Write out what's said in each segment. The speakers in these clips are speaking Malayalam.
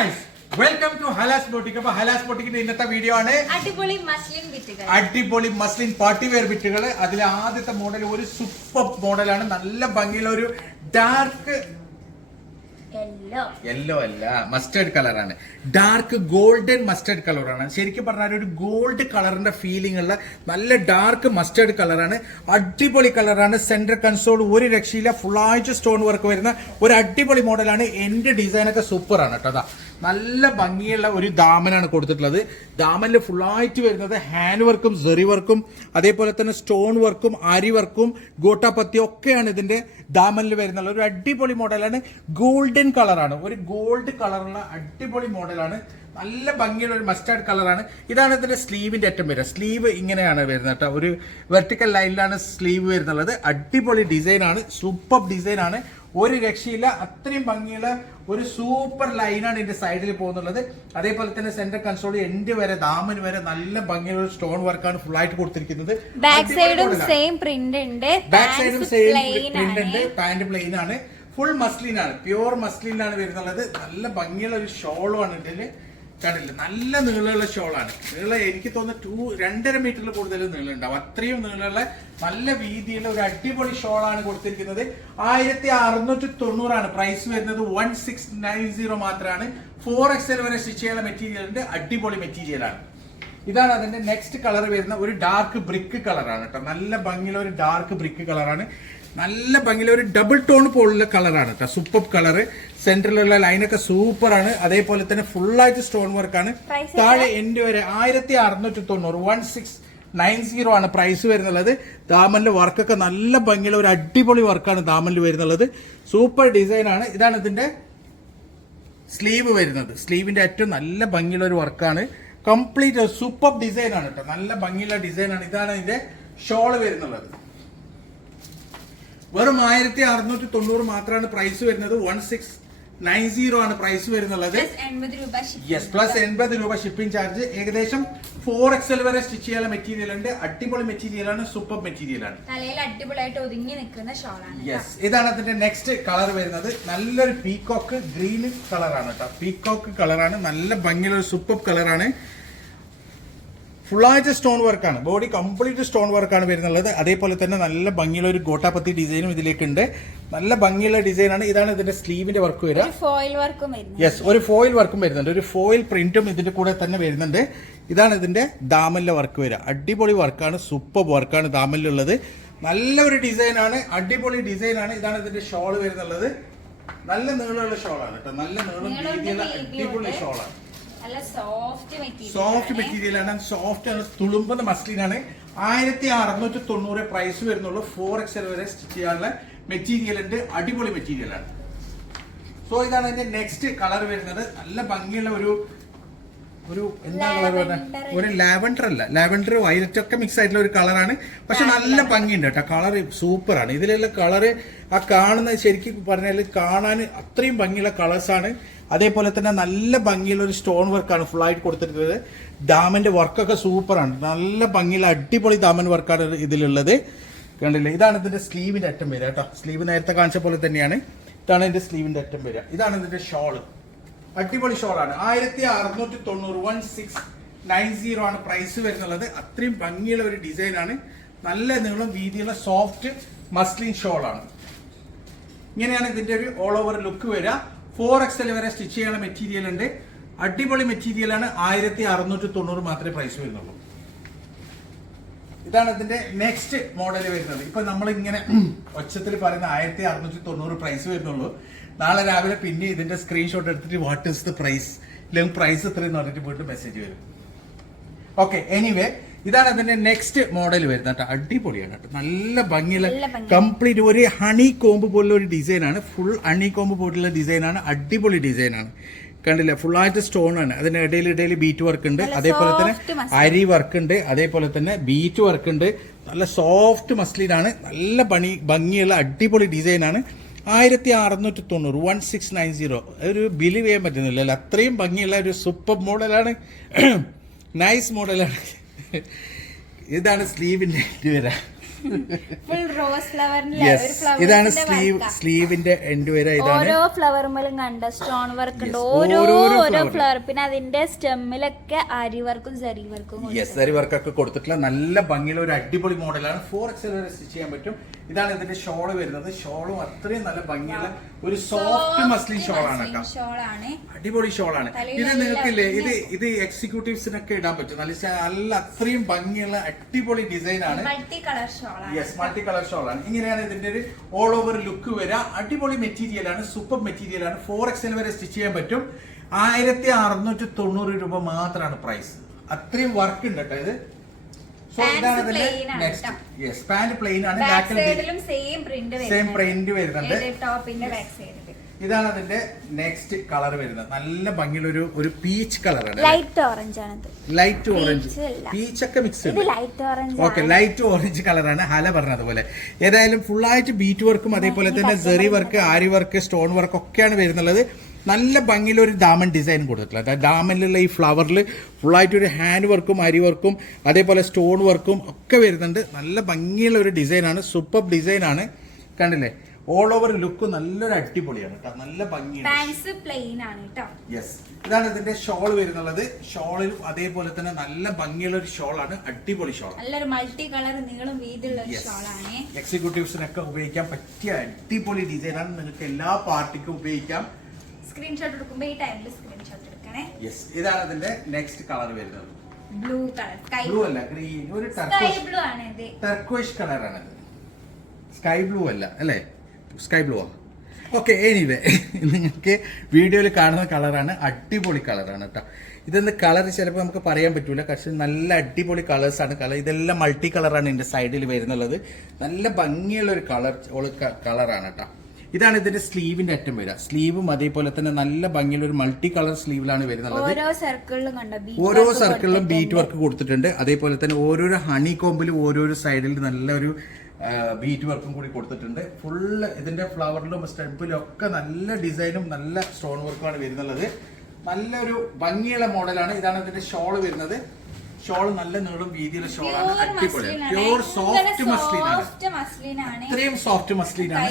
Guys welcome to Halas boutique അപ്പൊ ഹലാസ് ബോട്ടിക്കിന്റെ ഇന്നത്തെ വീഡിയോ ആണ് അടിപൊളി മസ്ലിൻ ബിറ്റുകൾ അടിപൊളി മസ്ലിൻ പാർട്ടി വെയർ ബിറ്റുകൾ അതിലെ ആദ്യത്തെ മോഡൽ ഒരു സൂപ്പർ മോഡലാണ് നല്ല ഭംഗിയുള്ള ഒരു ഡാർക്ക് യെല്ലോ യെല്ലോ അല്ല മസ്റ്റേർഡ് കളറാണ് ഡാർക്ക് ഗോൾഡൻ മസ്റ്റേർഡ് കളറാണ് ശരിക്കും പറഞ്ഞാൽ ഒരു ഗോൾഡ് കളറിന്റെ ഫീലിംഗ് ഉള്ള നല്ല ഡാർക്ക് മസ്റ്റേർഡ് കളറാണ് അടിപൊളി കളറാണ് സെന്റർ കൺസോൾ ഒരു രക്ഷയില്ല. ഫുൾ ഫുള്ളായിട്ട് സ്റ്റോൺ വർക്ക് വരുന്ന ഒരു അടിപൊളി മോഡലാണ് എന്റെ ഡിസൈനൊക്കെ സൂപ്പറാണ് കേട്ടോ. നല്ല ഭംഗിയുള്ള ഒരു ദാമനാണ് കൊടുത്തിട്ടുള്ളത്. ദാമനിൽ ഫുള്ളായിട്ട് വരുന്നത് ഹാൻഡ് വർക്കും സെറി വർക്കും അതേപോലെ തന്നെ സ്റ്റോൺ വർക്കും അരി വർക്കും ഗോട്ടാപ്പത്തി ഒക്കെയാണ് ഇതിന്റെ ദാമനിൽ വരുന്നത്. ഒരു അടിപൊളി മോഡലാണ് ഗോൾഡൻ കളറാണ് ഒരു ഗോൾഡ് കളറുള്ള അടിപൊളി മോഡലാണ്. നല്ല ഭംഗിയുള്ള ഒരു മസ്റ്റാർഡ് കളറാണ് ഇതാണ് ഇതിന്റെ സ്ലീവിന്റെ ഏറ്റവും വരിക. സ്ലീവ് ഇങ്ങനെയാണ് വരുന്നത് കേട്ടോ. ഒരു വെർട്ടിക്കൽ ലൈനിലാണ് സ്ലീവ് വരുന്നുള്ളത്. അടിപൊളി ഡിസൈനാണ് സൂപ്പർ ഡിസൈനാണ് ഒരു രക്ഷയില്ല. അത്രയും ഭംഗിയുള്ള ഒരു സൂപ്പർ ലൈനാണ് ഇതിന്റെ സൈഡിൽ പോകുന്നുള്ളത്. അതേപോലെ തന്നെ സെന്റർ കൺസോൾ എൻഡ് വരെ ദാമന് വരെ നല്ല ഭംഗിയുള്ള സ്റ്റോൺ വർക്കാണ് ഫുൾ ആയിട്ട് കൊടുത്തിരിക്കുന്നത്. ബാക്ക് സൈഡും സെയിം പ്രിന്റ് ഉണ്ട്. ബാക്ക് സൈഡും സെയിം പ്രിന്റ് ഉണ്ട്. പാന്റ് പ്ലെയിൻ ആണ്. ഫുൾ മസ്ലിൻ ആണ്. പ്യുവർ ആണ് വരുന്നുള്ളത്. നല്ല ഭംഗിയുള്ള ഒരു ഷോളാണ് ഇതിൽ. കണ്ടില്ല? നല്ല നീളമുള്ള ഷോളാണ് നീളം എനിക്ക് തോന്നുന്നു ടു രണ്ടര മീറ്ററിൽ കൂടുതൽ നീളം ഉണ്ടാവും. അത്രയും നീളമുള്ള നല്ല വീതിയുള്ള ഒരു അടിപൊളി ഷോളാണ് കൊടുത്തിരിക്കുന്നത്. ആയിരത്തി അറുന്നൂറ്റി തൊണ്ണൂറാണ് പ്രൈസ് വരുന്നത് വൺ സിക്സ് നയൻ സീറോ മാത്രമാണ് ഫോർ എക്സൽ വരെ സ്റ്റിച്ച് ചെയ്യുന്ന മെറ്റീരിയലിന്റെ അടിപൊളി മെറ്റീരിയലാണ് ഇതാണ് അതിന്റെ നെക്സ്റ്റ് കളർ വരുന്ന ഒരു ഡാർക്ക് ബ്രിക്ക് കളറാണ് കേട്ടോ. നല്ല ഭംഗിയുള്ള ഒരു ഡാർക്ക് ബ്രിക്ക് കളറാണ് നല്ല ഭംഗിയിൽ ഒരു ഡബിൾ ടോൺ പോലുള്ള കളറാണ് കേട്ടോ സൂപ്പർ കളറ് സെന്ററിലുള്ള ലൈനൊക്കെ സൂപ്പർ ആണ്. അതേപോലെ തന്നെ ഫുൾ ആയിട്ട് സ്റ്റോൺ വർക്കാണ് ആണ്. താഴെ എൻഡ് വരെ ആയിരത്തി അറുന്നൂറ്റി തൊണ്ണൂറ് വൺ സിക്സ് നയൻ സീറോ ആണ് പ്രൈസ് വരുന്നുള്ളത്. ദാമലിന്റെ വർക്കൊക്കെ നല്ല ഭംഗിയുള്ള ഒരു അടിപൊളി വർക്കാണ് ദാമലിൽ വരുന്നുള്ളത്. സൂപ്പർ ഡിസൈൻ ആണ്. ഇതാണ് ഇതിന്റെ സ്ലീവ് വരുന്നത്. സ്ലീവിന്റെ ഏറ്റവും നല്ല ഭംഗിയുള്ള ഒരു വർക്കാണ് കംപ്ലീറ്റ് സൂപ്പർ ഡിസൈൻ ആണ് കേട്ടോ നല്ല ഭംഗിയുള്ള ഡിസൈൻ ആണ്. ഇതാണ് ഇതിന്റെ ഷോൾ വരുന്നുള്ളത്. വെറും ആയിരത്തി അറുന്നൂറ്റി തൊണ്ണൂറ് മാത്രമാണ് പ്രൈസ് വരുന്നത്. വൺ സിക്സ് നയൻ സീറോ ആണ് പ്രൈസ് വരുന്നുള്ളത്. യെസ് പ്ലസ് എൺപത് രൂപ ഷിപ്പിംഗ് ചാർജ് ഏകദേശം ഫോർ എക്സൽ വരെ സ്റ്റിച്ച് ചെയ്യാൻ മെറ്റീരിയൽ ഉണ്ട്. അടിപൊളി മെറ്റീരിയൽ ആണ്. സൂപ്പർ മെറ്റീരിയൽ ആണ്. അടിപൊളിയായിട്ട് ഒതുങ്ങി നിൽക്കുന്ന ഷോളാണ് യെസ് ഇതാണ് അതിന്റെ നെക്സ്റ്റ് കളർ വരുന്നത്. നല്ലൊരു പീകോക്ക് ഗ്രീൻ കളറാണ് കേട്ടോ പീകോക്ക് കളറാണ് നല്ല ഭംഗിയുള്ള സൂപ്പർ കളറാണ് ഫുള്ളായിട്ട് സ്റ്റോൺ വർക്കാണ് ബോഡി കംപ്ലീറ്റ് സ്റ്റോൺ വർക്കാണ് വരുന്നുള്ളത്. അതേപോലെ തന്നെ നല്ല ഭംഗിയുള്ള ഒരു ഗോട്ടാപത്തി ഡിസൈനും ഇതിലേക്കുണ്ട്. നല്ല ഭംഗിയുള്ള ഡിസൈനാണ് ഇതാണ് ഇതിന്റെ സ്ലീവിന്റെ വർക്ക് വരിക. ഒരു ഫോയിൽ വർക്കും യെസ് ഒരു ഫോയിൽ വർക്കും വരുന്നുണ്ട്. ഒരു ഫോയിൽ പ്രിന്റും ഇതിന്റെ കൂടെ തന്നെ വരുന്നുണ്ട്. ഇതാണ് ഇതിന്റെ ദാമലിലെ വർക്ക് വരിക. അടിപൊളി വർക്കാണ് സൂപ്പർ വർക്കാണ് ദാമലിലുള്ളത് നല്ല നല്ലൊരു ഡിസൈനാണ് അടിപൊളി ഡിസൈനാണ് ഇതാണ് ഇതിന്റെ ഷോൾ വരുന്നുള്ളത്. നല്ല നീളമുള്ള ഷോളാണ് കേട്ടോ. നല്ല നീളം രീതിയുള്ള. അടിപൊളി ഷോളാണ് സോഫ്റ്റ് മെറ്റീരിയൽ ആണ്. സോഫ്റ്റ് ആണ്. തുളുമ്പുന്ന മസ്ലിൻ ആണ്. ആയിരത്തി അറുന്നൂറ്റി തൊണ്ണൂറ് പ്രൈസ് വരുന്നുള്ളൂ. ഫോർ എക്സൽ വരെ സ്റ്റിച്ച് ചെയ്യാനുള്ള മെറ്റീരിയൽ ഉണ്ട്. അടിപൊളി മെറ്റീരിയൽ ആണ്. സോ ഇതാണ് അതിന്റെ നെക്സ്റ്റ് കളർ വരുന്നത്. നല്ല ഭംഗിയുള്ള ഒരു ഒരു എന്താ കളർ പറഞ്ഞത് ഒരു ലാവൻഡർ അല്ല. ലാവൻഡർ വയലറ്റ് ഒക്കെ മിക്സ് ആയിട്ടുള്ള ഒരു കളറാണ് പക്ഷെ നല്ല ഭംഗിയുണ്ട് കേട്ടോ. കളർ സൂപ്പറാണ് ഇതിലുള്ള കളറ് ആ കാണുന്നത് ശരിക്കും പറഞ്ഞാൽ കാണാൻ അത്രയും ഭംഗിയുള്ള കളേഴ്സാണ് അതേപോലെ തന്നെ നല്ല ഭംഗിയുള്ള ഒരു സ്റ്റോൺ വർക്കാണ് ഫുൾ ആയിട്ട് കൊടുത്തിട്ടുള്ളത്. ഡാമിന്റെ വർക്കൊക്കെ സൂപ്പറാണ് നല്ല ഭംഗിയുള്ള അടിപൊളി ഡാമൻ വർക്കാണ് ഇതിലുള്ളത്. കണ്ടില്ലേ? ഇതാണ് ഇതിന്റെ സ്ലീവിന്റെ അറ്റം വരിക കേട്ടോ. സ്ലീവ് നേരത്തെ കാണിച്ച പോലെ തന്നെയാണ്. ഇതാണ് ഇതിന്റെ സ്ലീവിന്റെ അറ്റം വരിക. ഇതാണ് ഇതിന്റെ ഷോൾ അടിപൊളി ഷോളാണ് ആയിരത്തി അറുന്നൂറ്റി തൊണ്ണൂറ് വൺ സിക്സ് നയൻ സീറോ ആണ് പ്രൈസ് വരുന്നുള്ളത്. അത്രയും ഭംഗിയുള്ള ഒരു ഡിസൈൻ ആണ്. നല്ല നീളം വീതിയുള്ള സോഫ്റ്റ് മസ്ലിൻ ഷോൾ ആണ്. ഇങ്ങനെയാണ് ഇതിന്റെ ഒരു ഓൾ ഓവർ ലുക്ക് വരിക. ഫോർ എക്സൽ വരെ സ്റ്റിച്ച് ചെയ്യാനുള്ള മെറ്റീരിയൽ ഉണ്ട്. അടിപൊളി മെറ്റീരിയൽ ആണ്. ആയിരത്തി അറുന്നൂറ്റി തൊണ്ണൂറ് മാത്രമേ പ്രൈസ് വരുന്നുള്ളൂ. ഇതാണ് ഇതിന്റെ നെക്സ്റ്റ് മോഡൽ വരുന്നത്. ഇപ്പൊ നമ്മൾ ഇങ്ങനെ ഒച്ചത്തിൽ പറയുന്ന ആയിരത്തി അറുന്നൂറ്റി തൊണ്ണൂറ് പ്രൈസ് വരുന്നുള്ളൂ. നാളെ രാവിലെ പിന്നെ ഇതിന്റെ സ്ക്രീൻഷോട്ട് എടുത്തിട്ട് വാട്ട് ഇസ് ദ പ്രൈസ് അല്ലെങ്കിൽ പ്രൈസ് എത്രയെന്ന് പറഞ്ഞിട്ട് വീണ്ടും മെസ്സേജ് വരും. ഓക്കെ എനിവേ ഇതാണ് അതിന്റെ നെക്സ്റ്റ് മോഡൽ വരുന്നത് കേട്ടോ. അടിപൊളിയാണ് കേട്ടോ. നല്ല ഭംഗിയുള്ള കംപ്ലീറ്റ് ഒരു ഹണി കോമ്പ് പോലുള്ള ഒരു ഡിസൈൻ ആണ്. ഫുൾ ഹണി കോമ്പ് പോലുള്ള ഡിസൈൻ ആണ്. അടിപൊളി ഡിസൈൻ ആണ്. കണ്ടില്ല? ഫുൾ ആയിട്ട് സ്റ്റോൺ ആണ്. അതിന് ഇടയിൽ ഇടയിൽ ബീറ്റ് വർക്ക് ഉണ്ട്. അതേപോലെ തന്നെ അരി വർക്ക് ഉണ്ട്. അതേപോലെ തന്നെ ബീറ്റ് വർക്ക് ഉണ്ട്. നല്ല സോഫ്റ്റ് മസ്ലിനാണ് നല്ല ഭംഗിയുള്ള അടിപൊളി ഡിസൈൻ ആണ്. ആയിരത്തി അറുന്നൂറ്റി തൊണ്ണൂറ് വൺ സിക്സ് നയൻ സീറോ ഒരു ബിലീവ് ചെയ്യാൻ പറ്റുന്നില്ല അല്ല? അത്രയും ഭംഗിയുള്ള ഒരു സൂപ്പർ മോഡലാണ് നൈസ് മോഡലാണ് ഇതാണ് സ്ലീവിന്റെ വരാ ഫുൾ ഇതാണ് സ്ലീവ് സ്ലീവിന്റെ എൻഡ് വരെ ഇതാണ് ഓരോ ഫ്ലവറുമ്മലും കണ്ട സ്റ്റോൺ വർക്ക് ഉണ്ട്. ഓരോ ഓരോ ഫ്ലവർ പിന്നെ അതിന്റെ സ്റ്റെമ്മിലൊക്കെ അരി വർക്കും സരി വർക്കും യെസ് സരി വർക്കൊക്കെ കൊടുത്തിട്ടുള്ള നല്ല ഭംഗിയുള്ള ഒരു അടിപൊളി മോഡലാണ് ഫോർ എക്സൽ വരെ സ്റ്റിച്ച് ചെയ്യാൻ പറ്റും. ഇതാണ് ഇതിന്റെ ഷോൾ വരുന്നത്. ഷോളും അത്രയും നല്ല ഭംഗിയുള്ള ഒരു സോഫ്റ്റ് മസ്ലിൻ ഷോളാണ് അടിപൊളി ഷോളാണ് ആണ്. ഇത് നിങ്ങൾക്ക് നിങ്ങൾക്കില്ലേ ഇത്. ഇത് എക്സിക്യൂട്ടീവ്സിനൊക്കെ ഇടാൻ പറ്റും. നല്ല നല്ല അത്രയും ഭംഗിയുള്ള അടിപൊളി ഡിസൈൻ ആണ്. Multi colour shawl yes multi colour ഷോളാണ്. ഇങ്ങനെയാണ് ഇതിന്റെ ഒരു ഓൾ ഓവർ ലുക്ക് വരിക. അടിപൊളി മെറ്റീരിയൽ ആണ് സൂപ്പർ മെറ്റീരിയൽ ആണ്. ഫോർ എക്സൽ വരെ സ്റ്റിച്ച് ചെയ്യാൻ പറ്റും. ആയിരത്തി അറുന്നൂറ്റി തൊണ്ണൂറ് രൂപ മാത്രമാണ് പ്രൈസ് അത്രയും വർക്ക് ഉണ്ട് കേട്ടോ ഇത്. സോ ഇതാണ് ഇതിന്റെ നെക്സ്റ്റ് കേട്ടോ. യെസ് പാന്റ് പ്ലെയിൻ ആണ്. ബാക്കിൽ സെയിം പ്രിന്റ് വരുന്നുണ്ട്. ടോപ്പിന്റെ ബാക്ക് സൈഡിൽ ഇതാണ് അതിന്റെ നെക്സ്റ്റ് കളർ വരുന്നത്. നല്ല ഭംഗിയുള്ള ഒരു ഒരു പീച്ച് കളറാണ് ലൈറ്റ് ഓറഞ്ച് ആണ് ലൈറ്റ് ഓറഞ്ച് പീച്ച് ഒക്കെ മിക്സ് ഇത് light orange okay light orange കളറാണ് ഹല പറഞ്ഞതുപോലെ ഏതായാലും ഫുൾ ആയിട്ട് ബീറ്റ് വർക്കും അതേപോലെ തന്നെ സെറി work aari work stone work ഒക്കെയാണ് വരുന്നത് നല്ല ഭംഗിയുള്ള ഒരു ഡാമൻ ഡിസൈൻ കൊടുത്തിട്ടുള്ളത് ഡാമനിലുള്ള ഈ ഫ്ലവറിൽ ഫുള്ളായിട്ട് ഒരു ഹാൻഡ് വർക്കും അരി വർക്കും അതേപോലെ സ്റ്റോൺ വർക്കും ഒക്കെ വരുന്നുണ്ട്. നല്ല ഭംഗിയുള്ള ഒരു ഡിസൈനാണ് സൂപ്പർ ഡിസൈനാണ് കണ്ടില്ലേ? ഓൾ ഓവർ ലുക്ക് നല്ലൊരു അടിപൊളിയാണ് കേട്ടോ നല്ല ഭംഗിയാണ് പ്ലെയിൻ ആണ് കേട്ടോ യെസ് ഇതാണ് ഇതിന്റെ ഷോൾ വരുന്നുള്ളത്. ഷോളിലും അതേപോലെ തന്നെ നല്ല ഭംഗിയുള്ള ഒരു ഷോളാണ് അടിപൊളി ഷോൾ നല്ലൊരു മൾട്ടി കളർ നീളം വീതിയുള്ള ഒരു ഷോളാണ് എക്സിക്യൂട്ടീവ്സിനൊക്കെ ഉപയോഗിക്കാൻ പറ്റിയ അടിപൊളി ഡിസൈനാണ് നിങ്ങൾക്ക് എല്ലാ പാർട്ടിക്കും ഉപയോഗിക്കാം. സ്ക്രീൻഷോട്ട് എടുക്കുമ്പോൾ ഈ ടൈമിൽ സ്ക്രീൻഷോട്ട് എടുക്കണേ. യെസ് ഇതാണ് അതിന്റെ നെക്സ്റ്റ് കളർ വരുന്നത്. ബ്ലൂ കളർ ബ്ലൂ അല്ല ഗ്രീൻ ഒരു ടർക്കോഷ് കളറാണ് സ്കൈ ബ്ലൂ അല്ല അല്ലേ? സ്കൈ ബ്ലൂ ആണ് ഓക്കെ എനിവേ നിങ്ങൾക്ക് വീഡിയോയിൽ കാണുന്ന കളറാണ് അടിപൊളി കളറാണ് കേട്ടോ ഇതെന്ന് കളർ ചിലപ്പോൾ നമുക്ക് പറയാൻ പറ്റൂല. പക്ഷെ നല്ല അടിപൊളി കളേഴ്സാണ് കളർ ഇതെല്ലാം മൾട്ടി കളറാണ് എന്റെ സൈഡിൽ വരുന്നുള്ളത്. നല്ല ഭംഗിയുള്ള ഒരു കളർ കളറാണ് കേട്ടോ ഇതാണ് ഇതിന്റെ സ്ലീവിന്റെ അറ്റം വരിക. സ്ലീവും അതേപോലെ തന്നെ നല്ല ഭംഗിയുള്ള ഒരു മൾട്ടി കളർ സ്ലീവിലാണ് വരുന്നത് ഓരോ സർക്കിളിലും കണ്ട? ഓരോ സർക്കിളിലും ബീറ്റ് വർക്ക് കൊടുത്തിട്ടുണ്ട്. അതേപോലെ തന്നെ ഓരോരോ ഹണി കോമ്പിലും ഓരോരോ സൈഡിൽ നല്ലൊരു ബീറ്റ് വർക്കും കൂടി കൊടുത്തിട്ടുണ്ട്. ഫുള്ള് ഇതിന്റെ ഫ്ലവറിലും സ്റ്റെപ്പിലും ഒക്കെ നല്ല ഡിസൈനും നല്ല സ്റ്റോൺ വർക്കുമാണ് വരുന്നുള്ളത്. നല്ലൊരു ഭംഗിയുള്ള മോഡലാണ്. ഇതാണ് ഇതിന്റെ ഷോൾ വരുന്നത്. ഷോൾ നല്ല നീളം വീതിയുള്ള ഷോൾ അടിപൊളി ആണ്. പ്യൂർ സോഫ്റ്റ് മസ്ലിൻ ആണ്. ഇത്രയും സോഫ്റ്റ് മസ്ലിൻ ആണ്.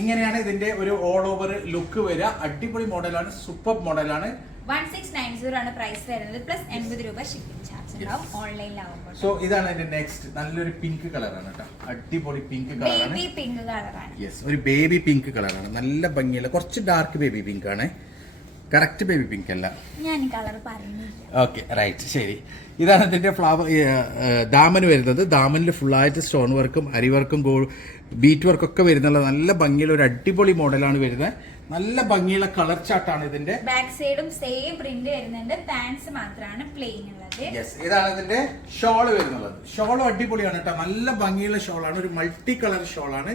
ഇങ്ങനെയാണ് ഇതിന്റെ ഒരു ഓൾ ഓവർ ലുക്ക് വരിക. അടിപൊളി മോഡലാണ്. സൂപ്പർ മോഡലാണ് വൺ സിക്സ് നയൻ സീറോ ആണ് പ്രൈസ് വരുന്നത് പ്ലസ് എൺപത് രൂപ ഷിപ്പിംഗ് ചാർജ് ഉണ്ടാവും ഓൺലൈനിലാവുമ്പോൾ സോ ഇതാണ് എന്റെ നെക്സ്റ്റ് നല്ലൊരു പിങ്ക് കളറാണ് കേട്ടോ. അടിപൊളി പിങ്ക് കളറാണ് ബേബി പിങ്ക് കളറാണ് യെസ് ഒരു ബേബി പിങ്ക് കളറാണ് നല്ല ഭംഗിയുള്ള കുറച്ച് ഡാർക്ക് ബേബി പിങ്ക് ആണ്. കറക്റ്റ് ബേബി പിങ്ക് അല്ല. ഞാൻ കളർ പറഞ്ഞില്ല ഓക്കെ റൈറ്റ് ശരി. ഇതാണ് ഇതിന്റെ ഫ്ലവർ ദാമൻ വരുന്നത്. ദാമനിൽ ഫുള്ളായിട്ട് സ്റ്റോൺ വർക്കും അരി വർക്കും ബീറ്റ് വർക്കും ഒക്കെ വരുന്നുള്ള നല്ല ഭംഗിയുള്ള ഒരു അടിപൊളി മോഡലാണ് വരുന്നത്. നല്ല ഭംഗിയുള്ള കളർ ചാർട്ടാണ് ഇതിന്റെ. ബാക്ക് സൈഡും സെയിം പ്രിന്റ് വരുന്നുണ്ട്. പാൻസ് മാത്രമാണ് പ്ലെയിൻ ഉള്ളത്. യെസ് ഇതാണ് ഇതിന്റെ ഷോൾ വരുന്നുള്ളത്. ഷോളും അടിപൊളിയാണ് കേട്ടോ. നല്ല ഭംഗിയുള്ള ഷോളാണ് ഒരു മൾട്ടി കളർ ഷോളാണ്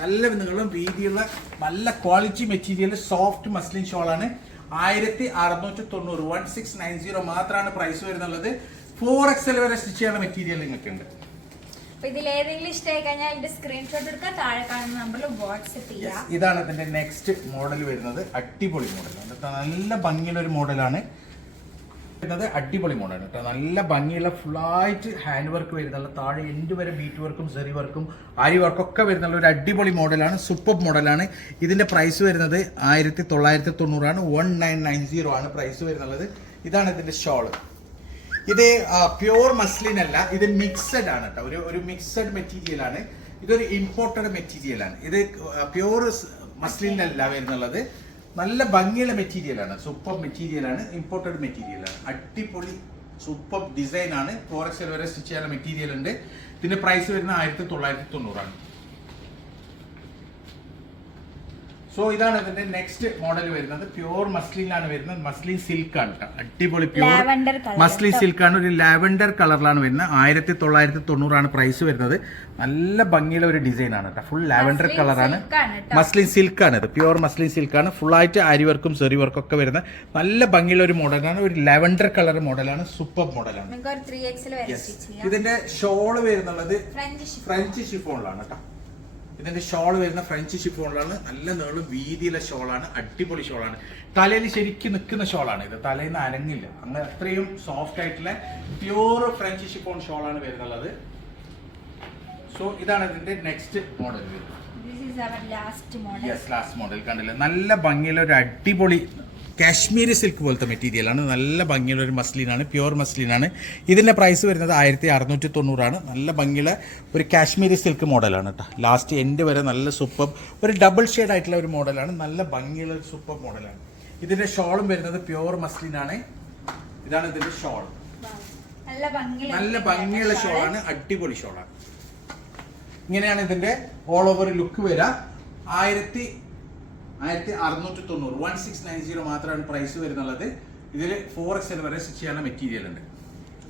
നല്ല നിങ്ങളും വീതിയുള്ള നല്ല ക്വാളിറ്റി മെറ്റീരിയൽ സോഫ്റ്റ് മസ്ലിൻ ഷോളാണ് ആയിരത്തി അറുന്നൂറ്റി തൊണ്ണൂറ് വൺ സിക്സ് നയൻ സീറോ മാത്രമാണ് പ്രൈസ് വരുന്നുള്ളത് ഫോർ എക്സൽ വരെ സ്റ്റിച്ച് ചെയ്യുന്ന മെറ്റീരിയൽ നിങ്ങൾക്ക് ഉണ്ട് അപ്പൊ ഏതെങ്കിലും ഇഷ്ടമായി കഴിഞ്ഞാൽ അതിന്റെ സ്ക്രീൻഷോട്ട് എടുക്കാൻ താഴെ കാണുന്ന നമ്പറിൽ വാട്സപ്പ് ചെയ്യാം. ഇതാണ് ഇതിന്റെ നെക്സ്റ്റ് മോഡൽ വരുന്നത്. അടിപൊളി മോഡലാണ് നല്ല ഭംഗിയുള്ള ഒരു മോഡലാണ് വരുന്നത് അടിപൊളി മോഡലാണ് കേട്ടോ. നല്ല ഭംഗിയുള്ള ഫുള്ളായിട്ട് ഹാൻഡ് വർക്ക് വരുന്നുള്ള താഴെ എൻഡ് വരെ ബീറ്റ് വർക്കും സെറി വർക്കും ആരി വർക്കൊക്കെ വരുന്നുള്ള ഒരു അടിപൊളി മോഡലാണ് സൂപ്പർ മോഡലാണ് ഇതിന്റെ പ്രൈസ് വരുന്നത് ആയിരത്തി തൊള്ളായിരത്തി തൊണ്ണൂറാണ്. വൺ നയൻ നയൻ സീറോ ആണ് പ്രൈസ് വരുന്നുള്ളത്. ഇതാണ് ഇതിന്റെ ഷോൾ ഇത് പ്യോർ മസ്ലിൻ അല്ല ഇത് മിക്സഡ് ആണ് കേട്ടോ ഒരു ഒരു മിക്സഡ് മെറ്റീരിയൽ ആണ്. ഇതൊരു ഇമ്പോർട്ടഡ് മെറ്റീരിയൽ ആണ്. ഇത് പ്യോർ മസ്ലിൻ അല്ല വരുന്നുള്ളത്. നല്ല ഭംഗിയുള്ള മെറ്റീരിയൽ ആണ്. സൂപ്പർ മെറ്റീരിയൽ ആണ് ഇമ്പോർട്ടഡ് മെറ്റീരിയൽ ആണ്. അടിപൊളി സൂപ്പർ ഡിസൈൻ ആണ്. ഫോറക്സ് വരെ സ്റ്റിച്ച് ചെയ്യാനുള്ള മെറ്റീരിയൽ ഉണ്ട്. ഇതിന്റെ പ്രൈസ് വരുന്നത് ആയിരത്തി തൊള്ളായിരത്തി തൊണ്ണൂറാണ്. സോ ഇതാണ് ഇതിന്റെ നെക്സ്റ്റ് മോഡൽ വരുന്നത്. പ്യൂർ മസ്ലിനാണ് വരുന്നത്. മസ്ലി സിൽക്ക് ആണ്. അടിപൊളി പ്യൂർ മസ്ലി സിൽക്ക് ആണ് ഒരു ലാവൻഡർ കളറിലാണ് വരുന്നത്. ആയിരത്തി തൊള്ളായിരത്തി തൊണ്ണൂറാണ് പ്രൈസ് വരുന്നത്. നല്ല ഭംഗിയുള്ള ഒരു ഡിസൈൻ ആണ് കേട്ടോ ഫുൾ ലാവൻഡർ കളറാണ്. മസ്ലിൻ സിൽക്ക് ആണ് ഇത്. പ്യൂർ മസ്ലിൻ സിൽക്ക് ആണ് ഫുൾ ആയിട്ട് അരി വർക്കും സെറി വർക്കും ഒക്കെ വരുന്ന നല്ല ഭംഗിയുള്ള ഒരു മോഡലാണ് ഒരു ലാവൻഡർ കളർ മോഡലാണ് സൂപ്പർ മോഡലാണ് ഇതിന്റെ ഷോൾ വരുന്നുള്ളത് ഫ്രഞ്ച് ഫ്രഞ്ച് ഷിഫോണിലാണ് കേട്ടോ ഇതിന്റെ ഷോൾ വരുന്ന ഫ്രഞ്ച് ഷിഫോണിലാണ് നല്ല നീളം വീതിയിലെ ഷോളാണ്. അടിപൊളി ഷോളാണ്. തലയിൽ ശരിക്കും നിൽക്കുന്ന ഷോളാണ് ഇത്. തലയിൽ നിന്ന് അരങ്ങില്ല അങ്ങനെ അത്രയും സോഫ്റ്റ് ആയിട്ടുള്ള പ്യൂർ ഫ്രഞ്ച് ഷിഫോൺ ഷോളാണ് വരുന്നുള്ളത്. സോ ഇതാണ് ഇതിന്റെ നെക്സ്റ്റ് മോഡൽ വരുന്നത് is our last model yes last model കണ്ടില്ല? നല്ല ഭംഗിയിലൊരു ഒരു അടിപൊളി കാശ്മീരി സിൽക്ക് പോലത്തെ മെറ്റീരിയലാണ് നല്ല ഭംഗിയുള്ള ഒരു മസ്ലിനാണ് പ്യുവർ മസ്ലിനാണ് ഇതിന്റെ പ്രൈസ് വരുന്നത് ആയിരത്തി അറുന്നൂറ്റി തൊണ്ണൂറാണ് നല്ല ഭംഗിയുള്ള ഒരു കാശ്മീരി സിൽക്ക് മോഡലാണ് കേട്ടോ ലാസ്റ്റ് എൻഡ് വരെ നല്ല സൂപ്പർ ഒരു ഡബിൾ ഷെയ്ഡ് ആയിട്ടുള്ള ഒരു മോഡലാണ് നല്ല ഭംഗിയുള്ള ഒരു സൂപ്പർ മോഡലാണ് ഇതിന്റെ ഷോളും വരുന്നത് പ്യുവർ മസ്ലിനാണ് ഇതാണ് ഇതിന്റെ ഷോൾ നല്ല ഭംഗിയുള്ള നല്ല ഭംഗിയുള്ള ഷോളാണ് അടിപൊളി ഷോളാണ് ഇങ്ങനെയാണ് ഇതിന്റെ ഓൾ ഓവർ ലുക്ക് വരിക ആയിരത്തി ആയിരത്തി അറുന്നൂറ്റി തൊണ്ണൂറ് വൺ സിക്സ് നയൻ സീറോ മാത്രമാണ് പ്രൈസ് വരുന്നുള്ളത്. ഇതിൽ ഫോർ എക്സ് വരെ സ്റ്റിച്ച് ചെയ്യാനുള്ള മെറ്റീരിയൽ ഉണ്ട്.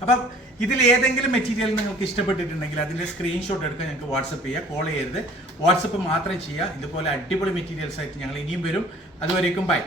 അപ്പം ഇതിൽ ഏതെങ്കിലും മെറ്റീരിയൽ നിങ്ങൾക്ക് ഇഷ്ടപ്പെട്ടിട്ടുണ്ടെങ്കിൽ അതിന്റെ സ്ക്രീൻഷോട്ട് എടുക്കാൻ ഞങ്ങൾക്ക് വാട്സപ്പ് ചെയ്യുക കോൾ ചെയ്യരുത്. വാട്സപ്പ് മാത്രം ചെയ്യുക. ഇതുപോലെ അടിപൊളി മെറ്റീരിയൽസ് ആയിട്ട് ഞങ്ങൾ ഇനിയും വരും. അതുവരേക്കും ബൈ